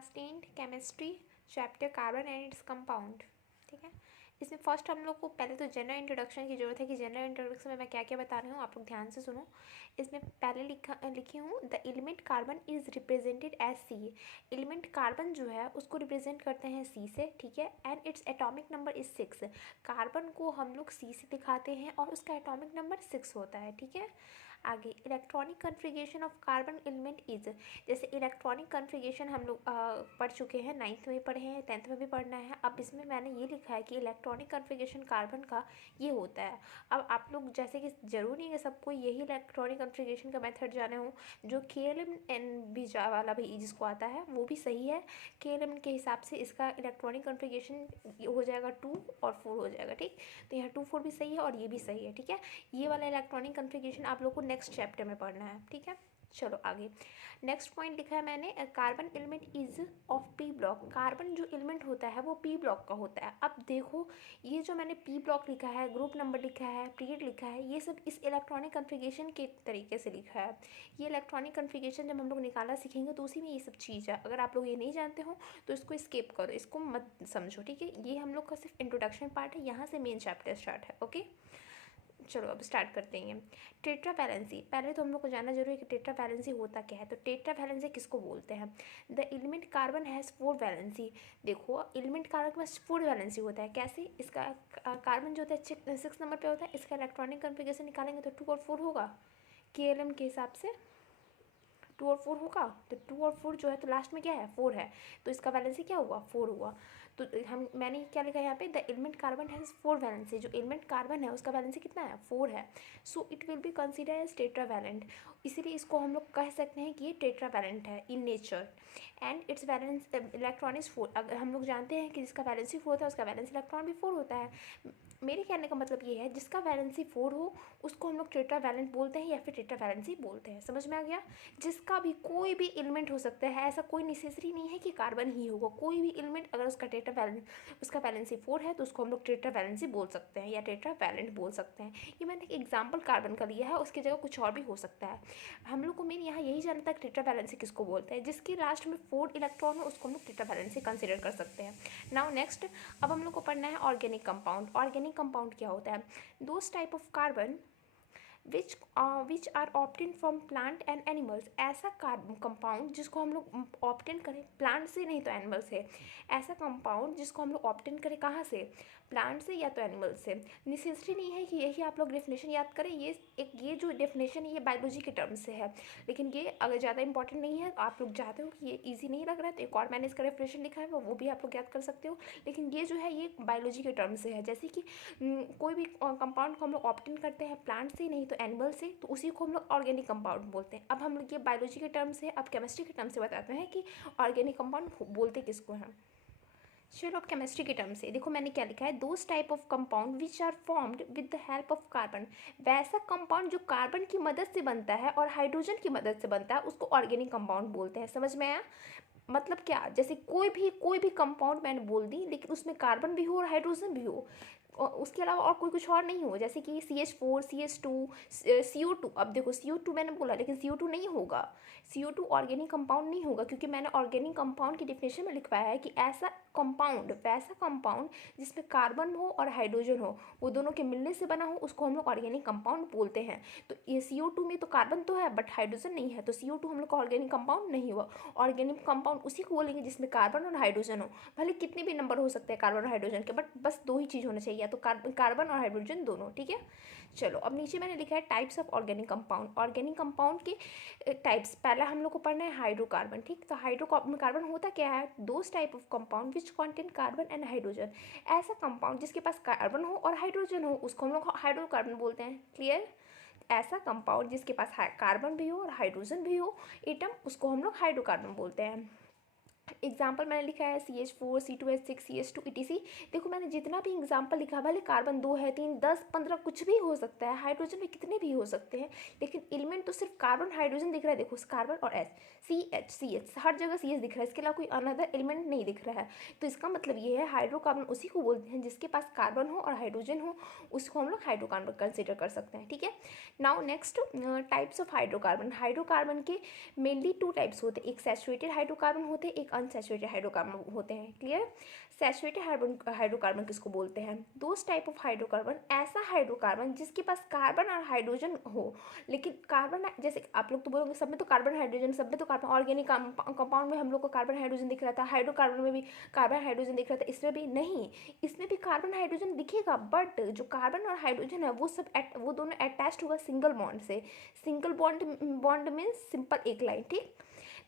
Class 10 chemistry chapter carbon and its compound. ठीक है, इसमें फर्स्ट हम लोग को पहले तो जनरल इंट्रोडक्शन की जरूरत है कि जनरल इंट्रोडक्शन में मैं क्या क्या बता रही हूँ, आप लोग ध्यान से सुनो। इसमें पहले लिखी हूँ the element carbon is represented as C. Element carbon जो है उसको रिप्रेजेंट करते हैं सी से, ठीक है, and its atomic number is 6। Carbon को हम लोग सी से दिखाते हैं और उसका एटॉमिक नंबर 6 होता है, ठीक है। आगे electronic configuration of carbon element is, जैसे इलेक्ट्रॉनिक कन्फिगरेशन हम लोग पढ़ चुके हैं, 9th में पढ़े हैं, 10th में भी पढ़ना है। अब इसमें मैंने ये लिखा है कि इलेक्ट्रॉनिक कन्फिगरेशन कार्बन का ये होता है। अब आप लोग जैसे कि ज़रूरी नहीं है सबको यही इलेक्ट्रॉनिक कन्फिगरेशन का मेथड जाने हो, जो KLMN भी वाला भी जिसको आता है वो भी सही है। KLMN के हिसाब से इसका इलेक्ट्रॉनिक कन्फिगरेशन हो जाएगा 2 और 4 हो जाएगा, ठीक। तो यहाँ 2 4 भी सही है और ये भी सही है, ठीक है। ये वाला इलेक्ट्रॉनिक कन्फिगरेशन आप लोग को नेक्स्ट चैप्टर में पढ़ना है, ठीक है। चलो आगे नेक्स्ट पॉइंट लिखा है मैंने, carbon element is of P block. Carbon जो एलिमेंट होता है वो पी ब्लॉक का होता है। अब देखो ये जो मैंने पी ब्लॉक लिखा है, ग्रुप नंबर लिखा है, पीरियड लिखा है, ये सब इस इलेक्ट्रॉनिक कन्फिगरेशन के तरीके से लिखा है। ये इलेक्ट्रॉनिक कन्फिगरेशन जब हम लोग निकालना सीखेंगे तो उसी में ये सब चीज़ है। अगर आप लोग ये नहीं जानते हो तो इसको स्किप करो, इसको मत समझो, ठीक है। ये हम लोग का सिर्फ इंट्रोडक्शन पार्ट है, यहाँ से मेन चैप्टर स्टार्ट है, ओके। चलो अब स्टार्ट करते हैं। टेट्रा वैलेंसी, पहले तो हम लोग को जानना जरूरी है कि टेट्रा वैलेंसी होता क्या है। तो टेट्रा वैलेंसी किसको बोलते हैं? The element carbon has 4 valency. देखो एलिमेंट कार्बन के पास 4 वैलेंसी होता है। कैसे? इसका कार्बन जो होता है 6 नंबर पे होता है, इसका इलेक्ट्रॉनिक कन्फिगरेशन निकालेंगे तो 2 और 4 होगा KLM के हिसाब से, 2 और 4 होगा। तो 2 और 4 जो है तो लास्ट में क्या है, 4 है, तो इसका वैलेंसी क्या हुआ, 4 हुआ। तो मैंने क्या लिखा है यहाँ पे, the element carbon has 4 valency. जो एलिमेंट कार्बन है उसका वैलेंसी कितना है, 4 है। So it will be consider as tetravalent. इसीलिए इसको हम लोग कह सकते हैं कि ये टेट्रावैलेंट है in nature. And it's valence electron is 4। अगर हम लोग जानते हैं कि जिसका वैलेंसी 4 होता है उसका वैलेंस इलेक्ट्रॉन भी 4 होता है। मेरे कहने का मतलब ये है जिसका वैलेंसी 4 हो उसको हम लोग टेट्रावैलेंट बोलते हैं या फिर टेट्रावैलेंसी बोलते हैं। समझ में आ गया? जिसका भी कोई भी एलिमेंट हो सकता है, ऐसा कोई नेसेसरी नहीं है कि कार्बन ही होगा। कोई भी एलिमेंट अगर उसका वैलेंसी 4 है तो उसको हम लोग टेट्रावैलेंसी बोल सकते हैं या टेट्रावैलेंट बोल सकते हैं। ये मैंने एक एग्जाम्पल कार्बन का लिया है, उसकी जगह कुछ और भी हो सकता है। हम लोग को मेन यहाँ यही जानना था कि टेट्रावैलेंसी किसको बोलते हैं। जिसके लास्ट में 4 इलेक्ट्रॉन हो उसको हम लोग टेट्रावैलेंसी कंसिडर कर सकते हैं। नाउ नेक्स्ट, अब हम लोग को पढ़ना है ऑर्गेनिक कंपाउंड। ऑर्गेनिक कंपाउंड क्या होता है? Those type of carbon which are obtain from plant and animals. ऐसा कार्बन कंपाउंड जिसको हम लोग ऑप्टेन करें प्लांट से, नहीं तो एनिमल से। ऐसा कंपाउंड जिसको हम लोग ऑप्टेन करें कहाँ से, प्लांट से या तो एनिमल से। नेसेसरी नहीं है कि यही आप लोग डेफिनेशन याद करें। ये जो डेफिनेशन है ये बायोलॉजी के टर्म से है, लेकिन ये अगर ज़्यादा इंपॉर्टेंट नहीं है, आप लोग चाहते हो कि ये ईजी नहीं लग रहा है तो एक और मैंने इसका डेफिनेशन लिखा है वो भी आप लोग याद कर सकते हो। लेकिन ये जो है ये बायोलॉजी के टर्म से है। जैसे कि कोई भी कंपाउंड को हम लोग ऑप्टेन करते हैं प्लांट से, नहीं तो एनिमल से, तो उसी को हम लोग ऑर्गेनिक कंपाउंड बोलते हैं। अब हम लोग ये बायोलॉजी के टर्म से, अब केमिस्ट्री के टर्म से बताते हैं कि ऑर्गेनिक कंपाउंड बोलते किसको हैं। चलो अब केमिस्ट्री के टर्म से देखो मैंने क्या लिखा है, those type of compound which are formed with the help of carbon. वैसा कंपाउंड जो कार्बन की मदद से बनता है और हाइड्रोजन की मदद से बनता है उसको ऑर्गेनिक कंपाउंड बोलते हैं। समझ में आया? मतलब क्या, जैसे कोई भी कंपाउंड मैंने बोल दी लेकिन उसमें कार्बन भी हो और हाइड्रोजन भी हो, और उसके अलावा और कुछ और नहीं हो। जैसे कि CH4 CH2 CO2। अब देखो CO2 मैंने बोला लेकिन CO2 नहीं होगा, CO2 ऑर्गेनिक कंपाउंड नहीं होगा, क्योंकि मैंने ऑर्गेनिक कंपाउंड की डिफिनेशन में लिखवाया है कि ऐसा कंपाउंड, वैसा कंपाउंड जिसमें कार्बन हो और हाइड्रोजन हो, वो दोनों के मिलने से बना हो, उसको हम लोग ऑर्गेनिक कंपाउंड बोलते हैं। तो ये CO2 में तो कार्बन तो है बट हाइड्रोजन नहीं है, तो CO2 हम लोग का ऑर्गेनिक कंपाउंड नहीं हुआ। ऑर्गेनिक कंपाउंड उसी को बोलेंगे जिसमें कार्बन और हाइड्रोजन हो। भले कितने भी नंबर हो सकते हैं कार्बन और हाइड्रोजन के, बट बस 2 ही चीज़ होना चाहिए, या तो कार्बन और हाइड्रोजन दोनों, ठीक है। चलो अब नीचे मैंने लिखा है types of organic compound. Organic compound के टाइप्स, पहला हम लोग को पढ़ना है हाइड्रोकार्बन, ठीक। तो हाइड्रोकार्बन होता क्या है, those type of compound which contain carbon and hydrogen. ऐसा कंपाउंड जिसके पास कार्बन हो और हाइड्रोजन हो उसको हम लोग हाइड्रोकार्बन बोलते हैं। क्लियर? ऐसा कंपाउंड जिसके पास कार्बन भी हो और हाइड्रोजन भी हो एटम, उसको हम लोग हाइड्रोकार्बन बोलते हैं। एग्जाम्पल मैंने लिखा है CH4 C2H6 CH2 ETC। देखो मैंने जितना भी एग्जाम्पल लिखा, भले कार्बन 2 है 3 10 15 कुछ भी हो सकता है, हाइड्रोजन में कितने भी हो सकते हैं, लेकिन एलिमेंट तो सिर्फ कार्बन हाइड्रोजन दिख रहा है। देखो कार्बन और CH हर जगह CH दिख रहा है, इसके अलावा कोई अनदर एलिमेंट नहीं दिख रहा है। तो इसका मतलब ये है हाइड्रोकार्बन उसी को बोलते हैं जिसके पास कार्बन हो और हाइड्रोजन हो, उसको हम लोग हाइड्रोकार्बन कंसिडर कर सकते हैं, ठीक है। Now next, types of hydrocarbon. Hydrocarbon के मेनली 2 टाइप्स होते हैं, एक सैचुरेटेड हाइड्रोकार्बन होते हैं, एक अनसैचुरेटेड हाइड्रोकार्बन होते हैं। क्लियर? सैचुरेटेड हाइड्रोकार्बन किसको बोलते हैं? दोज टाइप ऑफ हाइड्रोकार्बन, ऐसा हाइड्रोकार्बन जिसके पास कार्बन और हाइड्रोजन हो, लेकिन कार्बन, जैसे आप लोग तो बोलोगे सब में तो कार्बन हाइड्रोजन, सब में तो कार्बन, ऑर्गेनिक कंपाउंड में हम लोग को कार्बन हाइड्रोजन दिख रहा था, हाइड्रोकार्बन में भी कार्बन हाइड्रोजन दिख रहा था, इसमें भी नहीं, इसमें भी कार्बन हाइड्रोजन दिखेगा, बट जो कार्बन और हाइड्रोजन है वो दोनों अटैच्ड होगा सिंगल बॉन्ड से। सिंगल बॉन्ड मीन्स सिंपल एक लाइन। ठीक?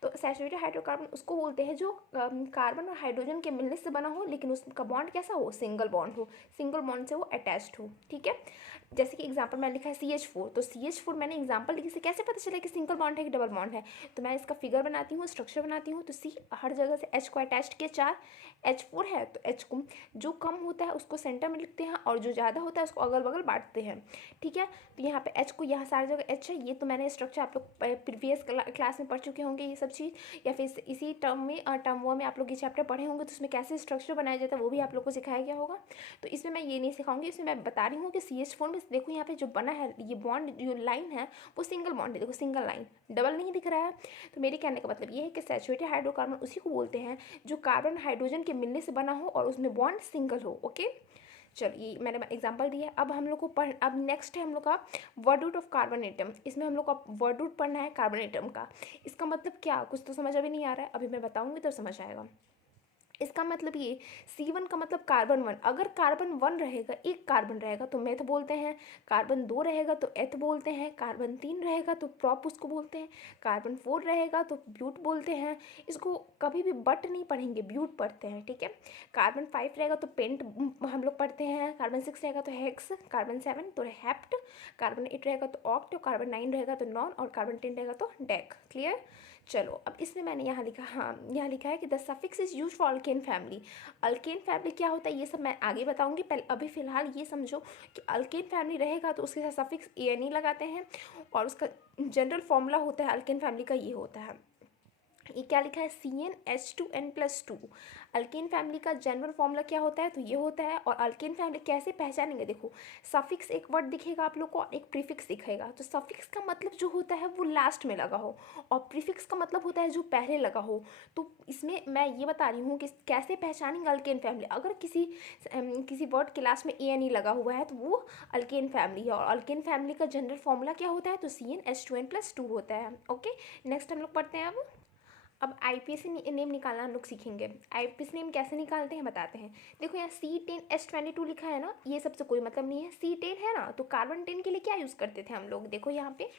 तो सैचुरेटेड हाइड्रोकार्बन उसको बोलते हैं जो कार्बन और हाइड्रोजन के मिलने से बना हो, लेकिन उसका बॉन्ड कैसा हो? सिंगल बॉन्ड हो, सिंगल बॉन्ड से वो अटैच्ड हो। ठीक है? जैसे कि एग्जांपल मैंने लिखा है CH4, तो CH4 मैंने एग्जांपल लिखी से कैसे पता चला कि सिंगल बॉन्ड है कि डबल बॉन्ड है? तो मैं इसका फिगर बनाती हूँ, स्ट्रक्चर बनाती हूँ, तो C हर जगह से H को अटैच्ड किया, 4 H4 है तो H को जो कम होता है उसको सेंटर में लिखते हैं और जो ज़्यादा होता है उसको अगल बगल बांटते हैं। ठीक है? तो यहाँ पे H को, यहाँ सारी जगह H है, ये तो मैंने स्ट्रक्चर आप लोग प्रीवियस क्लास में पढ़ चुके होंगे ये सब चीज़, या फिर इसी टर्म वो में आप लोग ये चैप्टर पढ़े होंगे, तो उसमें कैसे स्ट्रक्चर बनाया जाता है वो भी आप लोग को सिखाया गया होगा। तो इसमें मैं ये नहीं सिखाऊंगी, इसमें मैं बता रही हूँ कि CH4 में देखो यहाँ पे जो बना है ये बॉन्ड, जो लाइन है वो सिंगल बॉन्ड है, देखो सिंगल लाइन, डबल नहीं दिख रहा है। तो मेरे कहने का मतलब ये है कि सैचुरेटेड हाइड्रोकार्बन उसी को बोलते हैं जो कार्बन हाइड्रोजन के मिलने से बना हो और उसमें बॉन्ड सिंगल हो। ओके, चलिए मैंने एग्जांपल दिया है। अब हम लोग को अब नेक्स्ट है हम लोग का word root of carbon atom. इसमें हम लोग का वर्ड रूट पढ़ना है कार्बन एटम का। इसका मतलब क्या, कुछ तो समझ अभी नहीं आ रहा है, अभी मैं बताऊंगी तो समझ आएगा। इसका मतलब ये C1 का मतलब कार्बन 1, अगर कार्बन 1 रहेगा, एक कार्बन रहेगा तो मेथ बोलते हैं, कार्बन 2 रहेगा तो एथ बोलते हैं, कार्बन 3 रहेगा तो प्रॉप उसको बोलते हैं, कार्बन 4 रहेगा तो ब्यूट बोलते हैं। इसको कभी भी बट नहीं पढ़ेंगे, ब्यूट पढ़ते हैं। ठीक है? कार्बन 5 रहेगा तो पेंट हम लोग पढ़ते हैं, कार्बन 6 रहेगा तो हेक्स, कार्बन 7 तो हेप्ट, कार्बन 8 रहेगा तो ऑक्ट, कार्बन 9 रहेगा तो नॉन, और कार्बन 10 रहेगा तो डेक। क्लियर? चलो अब इसमें मैंने यहाँ लिखा, हाँ यहाँ लिखा है कि the suffix is use for alkane family. Alkane family क्या होता है ये सब मैं आगे बताऊंगी, पहले अभी फिलहाल ये समझो कि अल्केन फैमिली रहेगा तो उसके साथ सफिक्स ANE लगाते हैं, और उसका जनरल फॉर्मूला होता है अल्केन फैमिली का, ये होता है, ये क्या लिखा है, CnH2n+2। अल्केन फैमिली का जनरल फॉर्मूला क्या होता है, तो ये होता है। और अल्केन फैमिली कैसे पहचानेंगे, देखो सफिक्स एक वर्ड दिखेगा आप लोग को और एक प्रीफिक्स दिखेगा। तो सफिक्स का मतलब जो होता है वो लास्ट में लगा हो, और प्रीफिक्स का मतलब होता है जो पहले लगा हो। तो इसमें मैं ये बता रही हूँ कि कैसे पहचानेंगे अल्केन फैमिली। अगर किसी वर्ड के लास्ट में ANE लगा हुआ है तो वो अल्केन फैमिली है। और अल्केन फैमिली का जनरल फॉर्मूला क्या होता है, तो CnH2n+2 होता है। ओके, नेक्स्ट हम लोग पढ़ते हैं। अब IPC नेम निकालना हम लोग सीखेंगे। IPC नेम कैसे निकालते हैं बताते हैं। देखो यहाँ C10H22 लिखा है ना, ये सबसे कोई मतलब नहीं है। C10 है ना, तो कार्बन 10 के लिए क्या यूज़ करते थे हम लोग, देखो यहाँ पे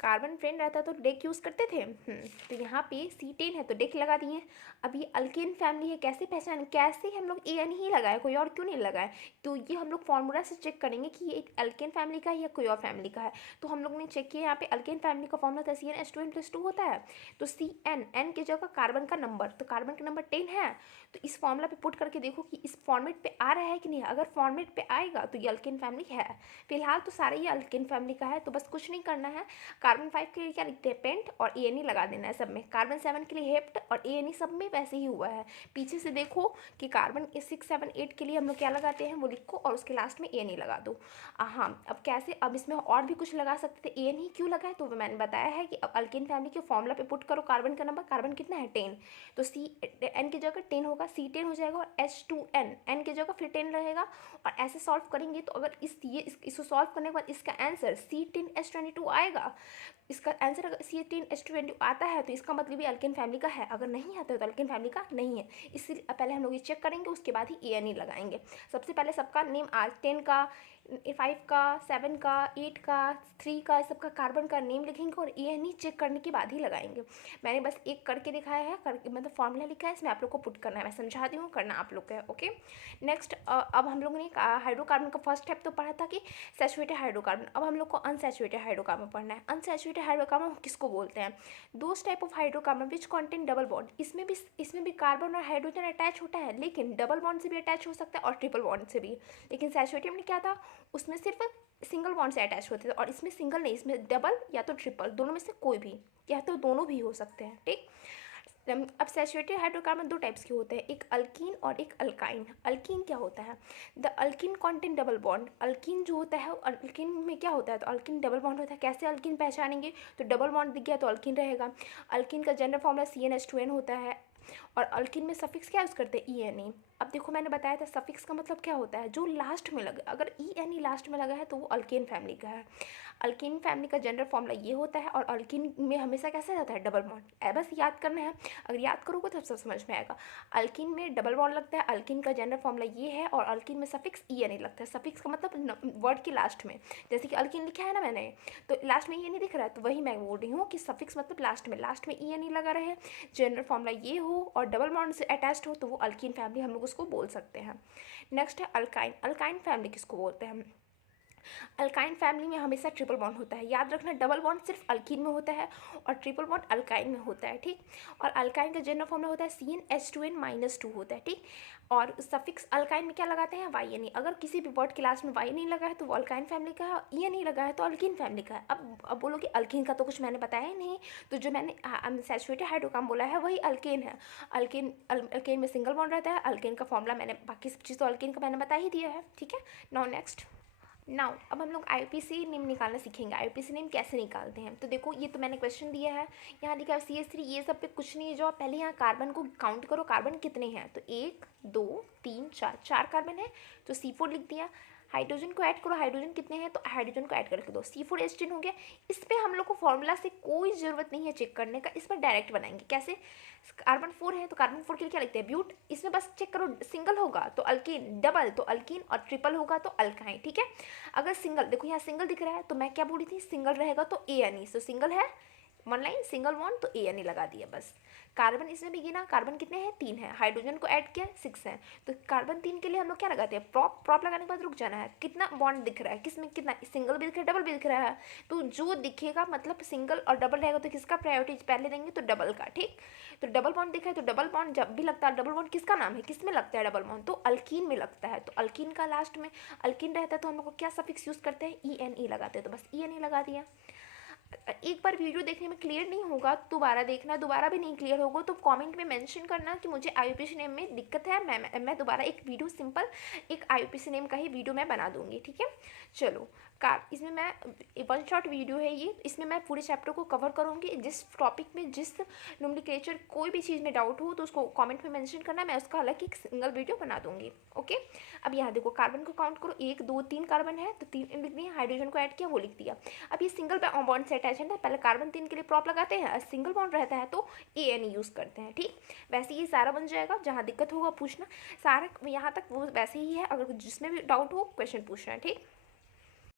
कार्बन फ्रेंड रहता तो डेक यूज़ करते थे। तो यहाँ पे C10 है तो डेक लगा दिए। अब ये अल्केन फैमिली है, कैसे पहचान, कैसे हम लोग AN ही लगाए, कोई और क्यों नहीं लगाए। तो ये हम लोग फॉर्मूला से चेक करेंगे कि ये एक अल्केन फैमिली का है या कोई और फैमिली का है। तो हम लोग ने चेक किया, यहाँ पे अल्केन फैमिली का फॉर्मूला था CnH2n+2 होता है। तो CN की जगह कार्बन का नंबर, तो कार्बन का नंबर 10 है, तो इस फॉर्मूला पे पुट करके देखो कि इस फॉर्मेट पे आ रहा है कि नहीं। अगर फॉर्मेट पे आएगा तो ये अल्केन फैमिली है। फिलहाल तो सारे ये अल्केन फैमिली का है, तो बस कुछ नहीं करना है। कार्बन 5 के लिए क्या लिखते हैं, पेंट, और ANE लगा देना है सब में। कार्बन 7 के लिए हेप्ट, और ANE सब में वैसे ही हुआ है। पीछे से देखो कि कार्बन 6, 7, 8 के लिए हम लोग क्या लगाते हैं वो लिखो, और उसके लास्ट में ANE लगा दो। हाँ, अब कैसे, अब इसमें और भी कुछ लगा सकते थे, ANE क्यों लगाए, तो मैंने बताया है कि अब अल्केन फैमिली के फॉर्मूला पे पुट करो कार्बन का नंबर, कार्बन कितना है 10, तो CN की जगह 10 होगा, C10 हो जाएगा, और H2N, N की जगह फिर 10 रहेगा। और ऐसे सॉल्व करेंगे तो अगर इसको सॉल्व करने के बाद इसका आंसर C10H22 आएगा। इसका आंसर अगर C10H22 आता है तो इसका मतलब भी अल्केन फैमिली का है, अगर नहीं आता है तो अल्केन फैमिली का नहीं है। इसलिए पहले हम लोग ये चेक करेंगे, उसके बाद ही ANE लगाएंगे। सबसे पहले सबका नेम, आज 10 का, 5 का, 7 का, 8 का, 3 का, सबका कार्बन का नेम लिखेंगे और ANE चेक करने के बाद ही लगाएंगे। मैंने बस एक करके दिखाया है, करके मतलब फॉर्मूला लिखा है, इसमें आप लोग को पुट करना है, मैं समझाती हूँ, करना आप लोग का है। ओके, नेक्स्ट अब हम लोगों ने हाइड्रोकार्बन का फर्स्ट स्टेप तो पढ़ा था कि सैचुरेटेड हाइड्रोकार्बन। अब हम लोग को अनसैचुरेटेड हाइड्रोकार्बन पढ़ना है। अनसैचुरेटेड हाइड्रोकार्बन किसको बोलते हैं, those type of hydrocarbon which contain double bond. इसमें भी कार्बन और हाइड्रोजन अटैच होता है, लेकिन डबल बॉन्ड से भी अटैच हो सकता है और ट्रिपल बॉन्ड से भी। लेकिन सैचुरेटेड में क्या था, उसमें सिर्फ सिंगल बॉन्ड से अटैच होते थे, और इसमें सिंगल नहीं, इसमें डबल या तो ट्रिपल, दोनों में से कोई भी, या तो दोनों भी हो सकते हैं। ठीक, अब सैचुरेटेड हाइड्रोकार्बन दो टाइप्स के होते हैं, एक अल्कीन और एक अल्काइन। अल्कीन क्या होता है, the alkyne contain double bond. Alkyne जो होता है, अल्कीन में क्या होता है, तो अल्कीन डबल बॉन्ड होता है। कैसे अल्कीन पहचानेंगे, तो डबल बॉन्ड दिख गया तो अल्कीन रहेगा। अल्कीन का जनरल फॉर्मूला CnH2n होता है, और अल्किन में सफिक्स क्या यूज़ करते हैं, ई एन ई। अब देखो मैंने बताया था सफिक्स का मतलब क्या होता है, जो लास्ट में लगे, अगर ई एन ई लास्ट में लगा है तो वो अल्केन फैमिली का है। अल्किन फैमिली का जनरल फॉर्मूला ये होता है, और अल्किन में हमेशा कैसा रहता है, डबल बॉन्ड। बस याद करना है, अगर याद करोगे तो सब समझ में आएगा। अल्किन में डबल बॉन्ड लगता है, अल्किन का जनरल फॉर्मूला ये है, और अल्किन में सफिक्स ई एन ई लगता है। सफिक्स का मतलब वर्ड के लास्ट में, जैसे कि अल्किन लिखा है ना मैंने, तो लास्ट में ई एन ई दिख रहा है, तो वही मैं बोल रही हूँ कि सफिक्स मतलब लास्ट में ई एन ई लगा रहे, जनरल फॉर्मूला ये हो और डबल बॉन्ड से अटैच्ड हो, तो वो अल्किन फैमिली हम लोग उसको बोल सकते हैं। नेक्स्ट है अल्काइन। अल्काइन फैमिली किसको बोलते हैं हम, अल्काइन फैमिली में हमेशा ट्रिपल बॉन्ड होता है। याद रखना, डबल बॉन्ड सिर्फ अल्कीन में होता है और ट्रिपल बॉन्ड अल्काइन में होता है, ठीक। और अल्काइन का जनरल फॉर्मूला होता है CnH2n-2 होता है, ठीक। और सफिक्स अल्काइन में क्या लगाते हैं, वाई एन ई। अगर किसी भी वर्ड के लास्ट में वाई नहीं लगा है तो वो अल्काइन फैमिली का है, ई एन ई लगा है तो अल्कीन फैमिली का है। अब बोलो कि अल्कीन का तो कुछ मैंने बताया ही नहीं, तो जो मैंने सैचुरेटेड हाइड्रोकार्बन बोला है वही अल्केन है। अल्केन में सिंगल बॉन्ड रहता है। अल्केन का फॉर्मूला मैंने, बाकी सब चीज़ तो अल्केन का मैंने बता ही दिया है, ठीक है। नाउ नेक्स्ट, नाउ अब हम लोग आईपीसी नेम निकालना सीखेंगे। आईपीसी नेम कैसे निकालते हैं, तो देखो ये तो मैंने क्वेश्चन दिया है, यहाँ लिखा है CH3, ये सब पे कुछ नहीं है। जो आप पहले यहाँ कार्बन को काउंट करो, कार्बन कितने हैं, तो 1 2 3 4, 4 कार्बन है तो C4 लिख दिया। हाइड्रोजन को ऐड करो, हाइड्रोजन कितने हैं, तो हाइड्रोजन को ऐड करके दो, C4H10 हो गया। इस पर हम लोग को फॉर्मूला से कोई ज़रूरत नहीं है चेक करने का, इस पर डायरेक्ट बनाएंगे। कैसे, कार्बन 4 है तो कार्बन 4 के लिए क्या लिखते हैं, ब्यूट। इसमें बस चेक करो, सिंगल होगा तो अल्कीन, डबल तो अल्कीन, और ट्रिपल होगा तो अल्काइन, ठीक है। अगर सिंगल, देखो यहाँ सिंगल दिख रहा है तो मैं क्या बोली थी, सिंगल रहेगा तो ए एन ई, तो सिंगल है, वन लाइन सिंगल बॉन्ड तो ए एन ई लगा दिया बस। कार्बन इसमें भी गिना, कार्बन कितने हैं, 3 है। हाइड्रोजन को ऐड किया, 6 है। तो कार्बन 3 के लिए हम लोग क्या लगाते हैं, प्रॉप लगाने के बाद रुक जाना है। कितना बॉन्ड दिख रहा है, किसमें कितना, सिंगल भी दिख रहा है, डबल भी दिख रहा है। तो जो दिखेगा मतलब सिंगल और डबल रहेगा तो किसका प्रायोरिटी पहले देंगे, तो डबल का, ठीक। तो डबल बॉन्ड दिखा है तो डबल बॉन्ड जब भी लगता है, डबल बॉन्ड किसका नाम है, किस में लगता है डबल बॉन्ड, तो अल्कीन में लगता है। तो अल्कीन का लास्ट में अल्कीन रहता है तो हम लोग को क्या सफिक्स यूज़ करते हैं, ई एन ई लगाते हैं, तो बस ई एन ई लगा दिया। एक बार वीडियो देखने में क्लियर नहीं होगा दोबारा देखना, दोबारा भी नहीं क्लियर होगा तो कमेंट में मेंशन करना कि मुझे आईयूपीसी नेम में दिक्कत है, मैं दोबारा एक वीडियो सिंपल एक आईयूपीसी नेम का ही वीडियो मैं बना दूंगी, ठीक है। चलो इसमें मैं वन शॉट वीडियो है ये, इसमें मैं पूरे चैप्टर को कवर करूँगी। जिस टॉपिक में, जिस नोमेनक्लेचर कोई भी चीज़ में डाउट हो तो उसको कमेंट में मेंशन करना, मैं उसका अलग एक सिंगल वीडियो बना दूंगी, ओके। अब यहाँ देखो कार्बन को काउंट करो, 1 2 3 कार्बन है तो 3 लिख दिया, हाइड्रोजन को ऐड किया वो लिख दिया। अब ये सिंगल बॉन्ड से अटैच है ना, पहले कार्बन 3 के लिए प्रॉप लगाते हैं, सिंगल बॉन्ड रहता है तो ए एन यूज़ करते हैं, ठीक। वैसे ये सारा बन जाएगा, जहाँ दिक्कत होगा पूछना, सारा यहाँ तक वो वैसे ही है, अगर जिसमें भी डाउट हो क्वेश्चन पूछना है, ठीक।